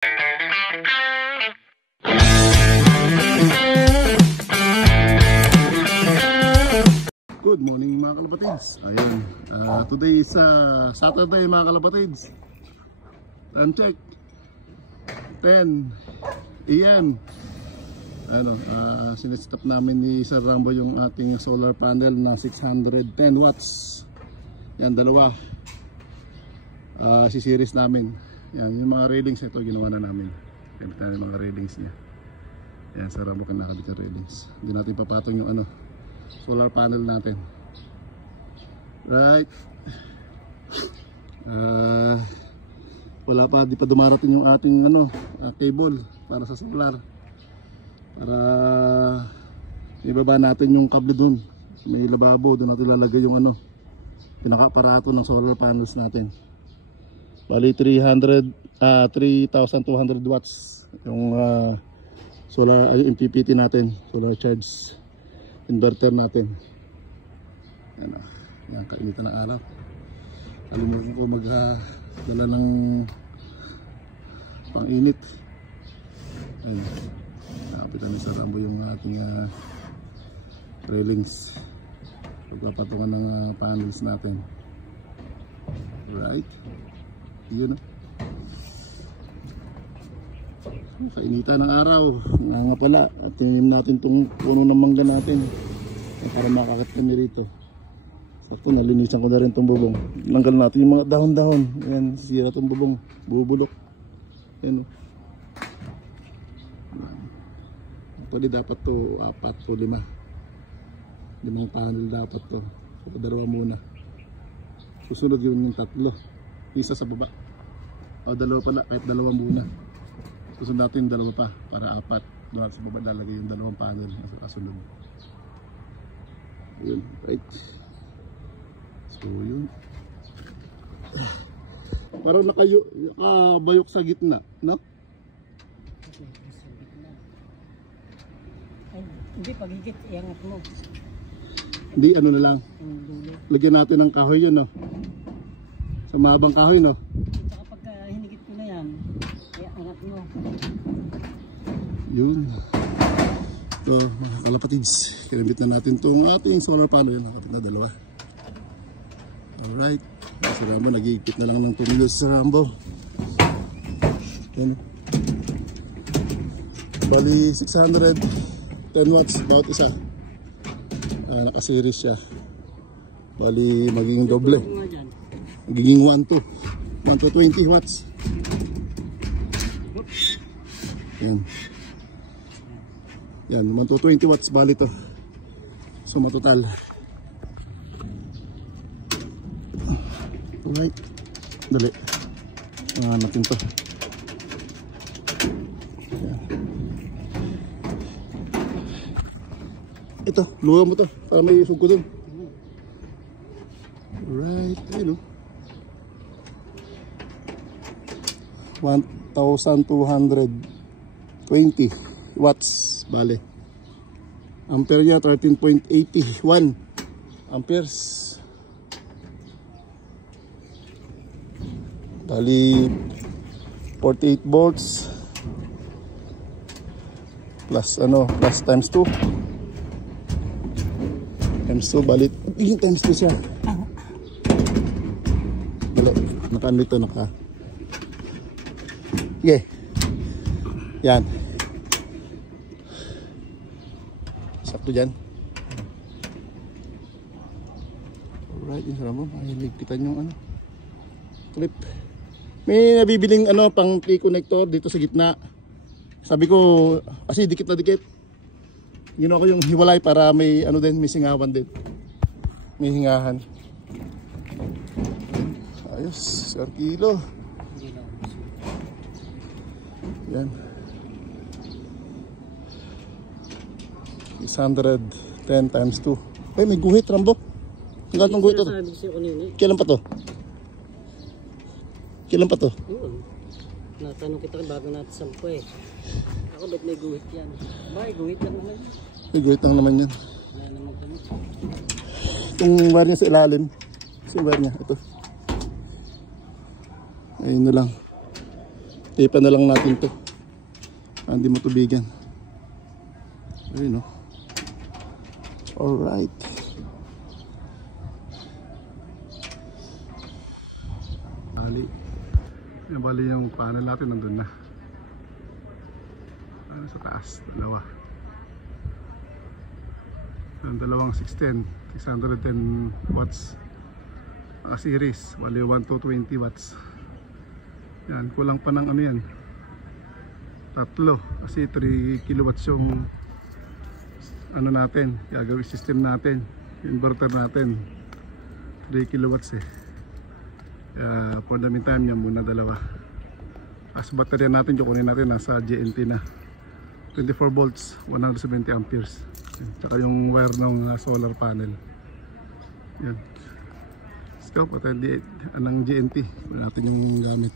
Good morning mga kalapatids. Ayun, today is Saturday mga kalapatids. Time check 10 AM. Sinestop namin ni Sir Rambo yung ating solar panel na 610 watts. Yan, dalawa. Si-series namin. Yan, yung mga railings ito ginawa na namin. Gamit namin yung mga railings niya. Yan, Sir Rambo kinakabit yung railings. Hindi natin papatong yung solar panel natin. Right. Wala pa, di pa dumarating yung ating cable para sa solar. Para ibaba natin yung kable dun. May lababo, doon natin lalagay yung pinaka-aparato ng solar panels natin. Bali 3,200 watts yung solar, yung PPT natin, solar charge inverter natin. Yan, kainitan na araw. Kalimutan ko magdala ng pang-init. Ayun, nakapitan ni Sir Rambo yung ating railings. Pagpapatungan ng panels natin. Right, yun. Kainitan ng araw. Nga pala, at tinanim natin itong puno ng mangga natin para makakit kami rito. So ito, nalinisan ko na rin itong bubong. Langgal natin yung mga dahon-dahon. Ayan, sira itong bubong, bubulok. Ayan o. Actually dapat to 4 o 5. 5 panel dapat to. So dalawa muna. Susunod yung 3. Isa sa baba. O dalawa pala, kahit dalawa muna. Susunod natin 2 pa para 4. Doon sa baba lalagay yung 2 panel na kasunod. Yun, right. So yun. Parang nakabayok sa gitna, no? Ay, hindi, pagigit, iangat mo. Hindi, na lang. Lagyan natin ng kahoy yun, no? Sa mahabang kahoy, no? Saka pagka hinigit ko na yan, iangat mo. Yun. So, mga kalapatids, kinabit na natin itong ating solar panel. Yun, nakapit na 2. Alright. Si Rambo, nag-iipit na lang ng tumilos sa Rambo. Yan. Bali, 610 watts, bawat isa. Naka-series siya. Bali, magiging doble. Magiging 120 watts. Yan. Yan, 120 watts bali to. So, matotal. Alright. Dali. Natin to. Yan. Ito, luha mo to. Para may isog ko dun. Alright. Ayun o. 1,220 watts bale. Ampere niya 13.81 amperes. Bali 48 volts plus plus times 2 bali times 2 siya. Bali naka okay. Yan. Sakto dyan. Alright, yun sarap mo. Ay, ligpitan yung clip. May nabibiling pang T-connector dito sa gitna. Sabi ko, kasi dikit na dikit. Ginawa ko yung hiwalay para may din, may singawan din. May hingahan. Ayos, 1 kilo. Yan. 610 times 2. Ay, may guhit, Rambo. Ang gano'n ng guhit ito. Kailan pa to? Kailan pa to? Natanong kita bago natin sampo eh. Ako ba't may guhit yan? May guhit lang naman yan. May guhit lang naman yan. Wala naman kami. Itong wire niya sa ilalim. Kasi wire niya, ito. Ayun na lang. Tape na lang natin to. Hindi matubigan. Ayun, no? Alright. Bali yung panel natin nandun na. Ano sa taas? Dalawa. Ang dalawang 610 watts series. Bali 1 to 20 watts. Yan, kulang pa ng ano yan. Tatlo. Kasi 3 kilowatts yung ano natin, gagawin system natin, inverter natin. 3 kilowatts eh. For the meantime yan muna dalawa. As baterya natin kukunin natin nasa GNT na 24 volts 170 amperes. Tsaka yung wire ng solar panel. Yan. Let's go, patay anong GNT wala natin yung gamit.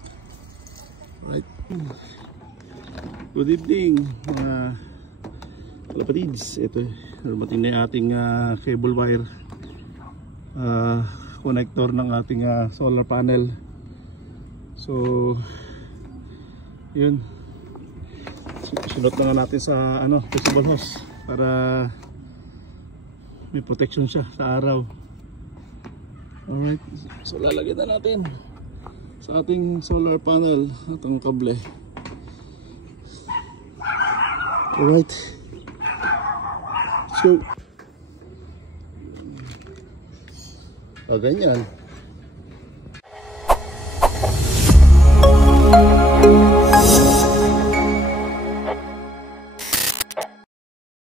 Alright. Good evening mga kalapatids. Ito dumating na yung ating cable wire connector ng ating solar panel. So yun, sunod na nga natin sa ano, flexible hose para may protection siya sa araw. Alright, so lalagyan na natin sa ating solar panel itong kable. Alright, so ganyan.